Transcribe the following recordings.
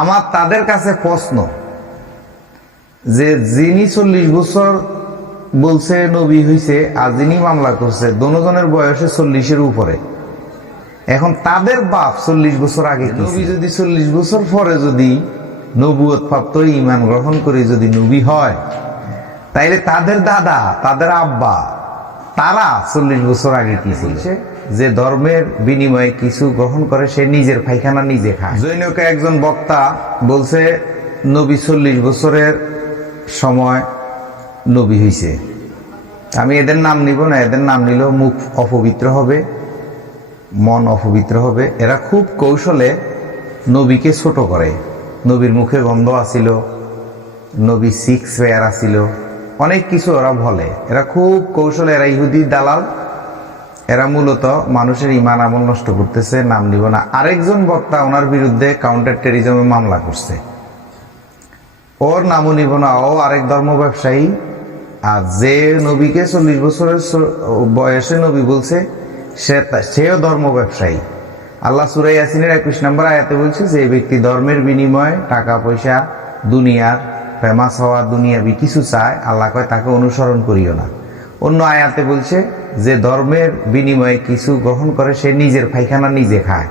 আমার তাদের কাছে প্রশ্ন যে যিনি চল্লিশ বছর বলছে নবী হইছে আর যিনি মামলা করছে দনোজনের বয়সে চল্লিশের উপরে। এখন তাদের বাপ চল্লিশ বছর আগে নবী যদি চল্লিশ বছর পরে যদি নবুয়ত প্রাপ্ত ইমান গ্রহণ করে যদি নবী হয় তাইলে তাদের দাদা তাদের আব্বা তারা চল্লিশ বছর আগে কি বলছে? যে ধর্মের বিনিময়ে কিছু গ্রহণ করে, সে নিজের পায়খানা নিজে খায়। জৈনকে একজন বক্তা বলছে, নবী চল্লিশ বছরের সময় নবী হইছে। আমি এদের নাম নিব না, এদের নাম নিলেও মুখ অপবিত্র হবে, মন অপবিত্র হবে। এরা খুব কৌশলে নবীকে ছোট করে। নবীর মুখে গন্ধ আসিল নবী সিক্স ওয়ার আসিল, অনেক কিছু ওরা বলে। এরা খুব কৌশলে, এরা ইহুদি, দালাল এরা মূলত মানুষের ইমান আমল নষ্ট করতেছে, নাম নিব না। আরেকজন বক্তা ওনার বিরুদ্ধে কাউন্টার টেরিজমে মামলা করছে। ওর নামও নিব না, ও আরেক ধর্ম ব্যবসায়ী। আর যে নবীকে চল্লিশ বছরের বয়সে নবী বলছে, সে সেও ধর্ম ব্যবসায়ী। আল্লাহ সুরাই ইয়াসিনের একুশ নম্বর আয়াতে বলছে যে ব্যক্তি ধর্মের বিনিময়ে, টাকা, পয়সা, দুনিয়ার ফেমাস হওয়া, দুনিয়াবি কিছু চায়, আল্লাহ কয় তাকে অনুসরণ করিও না। অন্য আয়াতে বলছে, যে ধর্মের বিনিময়ে কিছু গ্রহণ করে, সে নিজের পায়খানা নিজে খায়।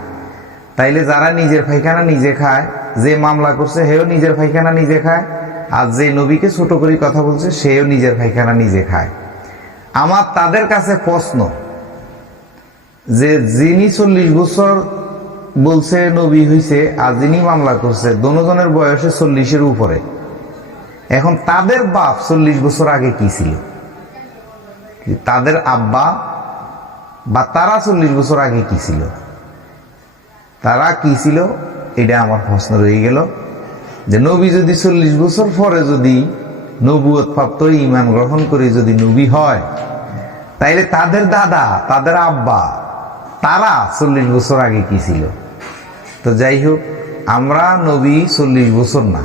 তাইলে যারা নিজের পায়খানা নিজে খায়, যে মামলা করছে, সেও নিজের পায়খানা নিজে খায়, আর যে নবীকে ছোট করে কথা বলছে, সেও নিজের পায়খানা নিজে খায়। আমার তাদের কাছে প্রশ্ন, যে যিনি চল্লিশ বছর বলছে নবী হইছে, আর যিনি মামলা করছে, দনোজনের বয়সে চল্লিশের উপরে। এখন তাদের বাপ চল্লিশ বছর আগে কি ছিল? তাদের আব্বা বা তারা চল্লিশ বছর আগে কি ছিল? তারা কি ছিল? এটা আমার প্রশ্ন রয়ে গেল। যে নবী যদি চল্লিশ বছর পরে যদি নবুয়ত প্রাপ্ত ইমান গ্রহণ করে যদি নবী হয়, তাইলে তাদের দাদা, তাদের আব্বা, তারা চল্লিশ বছর আগে কি ছিল? তো যাই হোক, আমরা নবী চল্লিশ বছর না।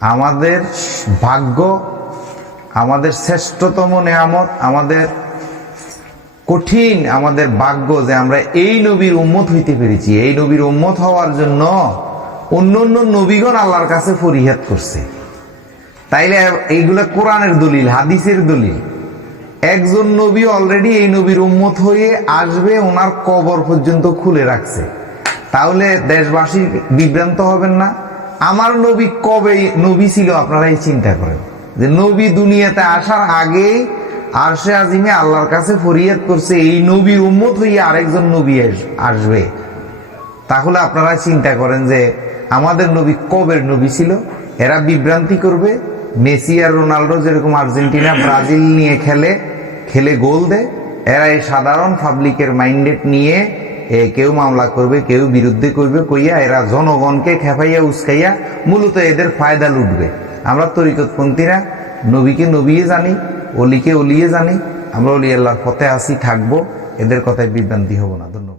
আমাদের ভাগ্য আমাদের শ্রেষ্ঠতম নেয়ামত, আমাদের কঠিন, আমাদের ভাগ্য যে আমরা এই নবীর উম্মত হইতে পেরেছি। এই নবীর উম্মত হওয়ার জন্য অন্য অন্য নবীগণ আল্লাহর কাছে ফরিহাদ করছে। তাইলে এইগুলো কোরআনের দলিল, হাদিসের দলিল। একজন নবী অলরেডি এই নবীর উম্মত হয়ে আসবে, ওনার কবর পর্যন্ত খুলে রাখছে। তাহলে দেশবাসী বিভ্রান্ত হবেন না। আমার নবী কবে নবী ছিল আপনারা এই চিন্তা করেন। যে নবী দুনিয়াতে আসার আগেই আরশে আজিমে আল্লাহর কাছে ফরিয়াদ করছে এই নবীর উম্মত হয়ে আরেকজন নবী আসবে। তাহলে আপনারা চিন্তা করেন যে আমাদের নবী কবের নবী ছিল? এরা বিভ্রান্তি করবে। মেসি আর রোনাল্ডো যেরকম আর্জেন্টিনা ব্রাজিল নিয়ে খেলে খেলে গোল দেয়। এরা এই সাধারণ পাবলিকের মাইন্ডেড নিয়ে এ, কেউ মামলা করবে কেউ বিরুদ্ধে করবে কইয়া এরা জনগণকে খেপাইয়া উস্কাইয়া মূলত এদের ফায়দা লুটবে। আমরা তরিকতপন্থীরা নবীকে নবীয়ে জানি, অলিকে অলিয়ে জানি, আমরা অলি আল্লাহর পথে আসি, থাকব, এদের কথায় বিভ্রান্তি হব না। ধন্যবাদ।